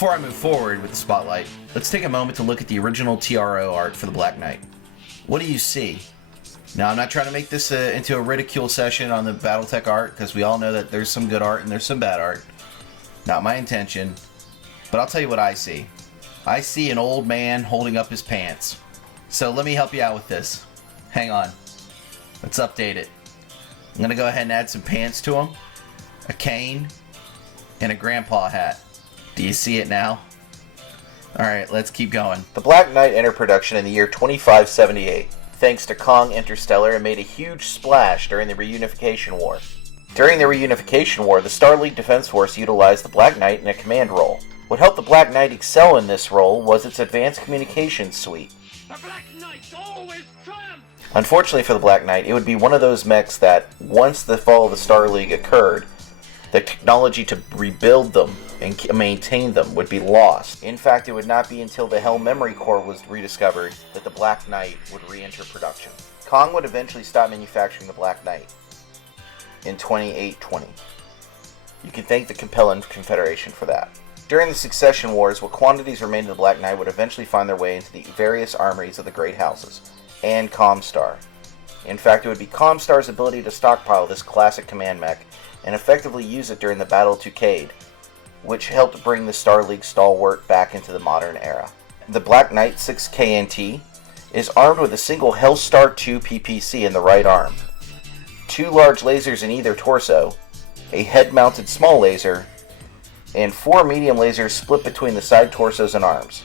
Before I move forward with the spotlight, let's take a moment to look at the original TRO art for the Black Knight. What do you see? Now, I'm not trying to make this into a ridicule session on the BattleTech art, because we all know that there's some good art and there's some bad art. Not my intention, but I'll tell you what I see. I see an old man holding up his pants. So let me help you out with this. Hang on. Let's update it. I'm going to go ahead and add some pants to him, a cane, and a grandpa hat. Do you see it now? Alright, let's keep going. The Black Knight entered production in the year 2578, thanks to Kong Interstellar, and made a huge splash during the Reunification War. During the Reunification War, the Star League Defense Force utilized the Black Knight in a command role. What helped the Black Knight excel in this role was its advanced communications suite. The Black Knight always triumphs! Unfortunately for the Black Knight, it would be one of those mechs that, once the fall of the Star League occurred, the technology to rebuild them and maintain them would be lost. In fact, it would not be until the Hell Memory Core was rediscovered that the Black Knight would re-enter production. Kong would eventually stop manufacturing the Black Knight in 2820. You can thank the Capellan Confederation for that. During the Succession Wars, what quantities remained of the Black Knight would eventually find their way into the various armories of the Great Houses, and Comstar. In fact, it would be Comstar's ability to stockpile this classic command mech and effectively use it during the Battle to Cade, which helped bring the Star League stalwart back into the modern era. The Black Knight 6-KNT is armed with a single Hellstar 2 PPC in the right arm, 2 large lasers in either torso, a head-mounted small laser, and 4 medium lasers split between the side torsos and arms.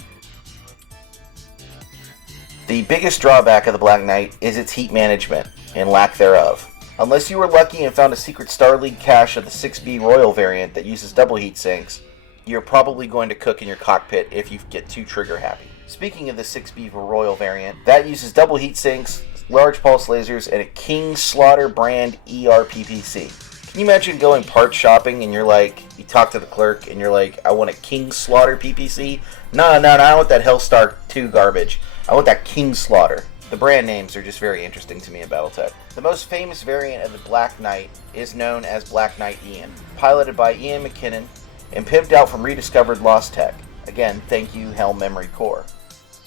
The biggest drawback of the Black Knight is its heat management, and lack thereof. Unless you were lucky and found a secret Star League cache of the 6B Royal variant that uses double heat sinks, you're probably going to cook in your cockpit if you get too trigger happy. Speaking of the 6B Royal variant, that uses double heat sinks, large pulse lasers, and a King Slaughter brand ERPPC. Can you imagine going part shopping and you're like, you talk to the clerk and you're like, I want a King Slaughter PPC? No, I don't want that Hellstar 2 garbage. I want that King Slaughter. The brand names are just very interesting to me in BattleTech. The most famous variant of the Black Knight is known as Black Knight Ian, piloted by Ian McKinnon and pimped out from rediscovered Lost Tech. Again, thank you, Hell Memory Core.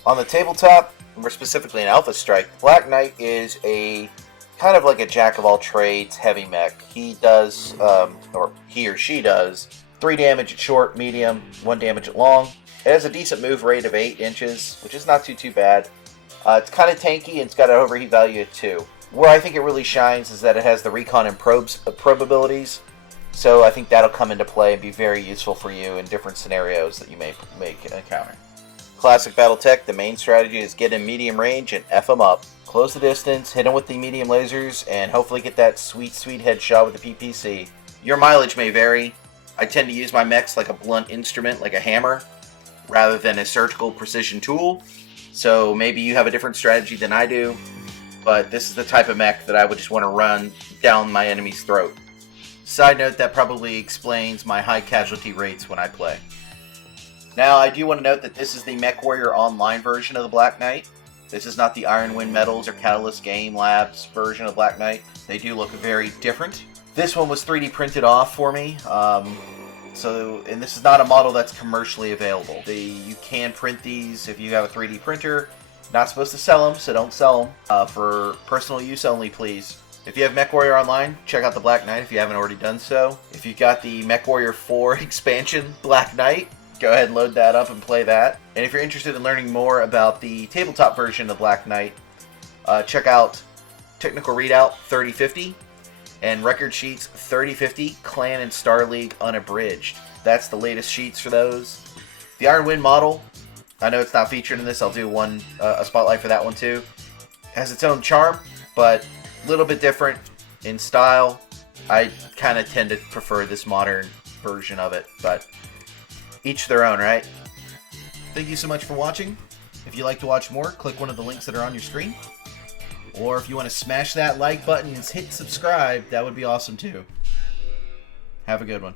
On the tabletop, more specifically in Alpha Strike, Black Knight is a kind of like a jack-of-all-trades heavy mech. He does, or he or she does, 3 damage at short, medium, 1 damage at long. It has a decent move rate of 8 inches, which is not too bad. It's kind of tanky, and it's got an overheat value of 2. Where I think it really shines is that it has the recon and probe abilities, so I think that'll come into play and be very useful for you in different scenarios that you may encounter. Classic BattleTech, the main strategy is get in medium range and F them up. Close the distance, hit them with the medium lasers, and hopefully get that sweet headshot with the PPC. Your mileage may vary. I tend to use my mechs like a blunt instrument, like a hammer, rather than a surgical precision tool. So maybe you have a different strategy than I do, but this is the type of mech that I would just want to run down my enemy's throat. Side note, that probably explains my high casualty rates when I play. Now, I do want to note that this is the MechWarrior Online version of the Black Knight. This is not the Iron Wind Metals or Catalyst Game Labs version of Black Knight. They do look very different. This one was 3D printed off for me. And this is not a model that's commercially available. You can print these if you have a 3D printer. Not supposed to sell them, so don't sell them. For personal use only, please. If you have MechWarrior Online, check out the Black Knight if you haven't already done so. If you've got the MechWarrior 4 expansion Black Knight, go ahead and load that up and play that. And if you're interested in learning more about the tabletop version of Black Knight, check out Technical Readout 3050. And Record Sheets 3050, Clan and Star League Unabridged. That's the latest sheets for those. The Iron Wind model, I know it's not featured in this, I'll do a spotlight for that one too. Has its own charm, but a little bit different in style. I kind of tend to prefer this modern version of it, but each their own, right? Thank you so much for watching. If you'd like to watch more, click one of the links that are on your screen. Or if you want to smash that like button and hit subscribe, that would be awesome too. Have a good one.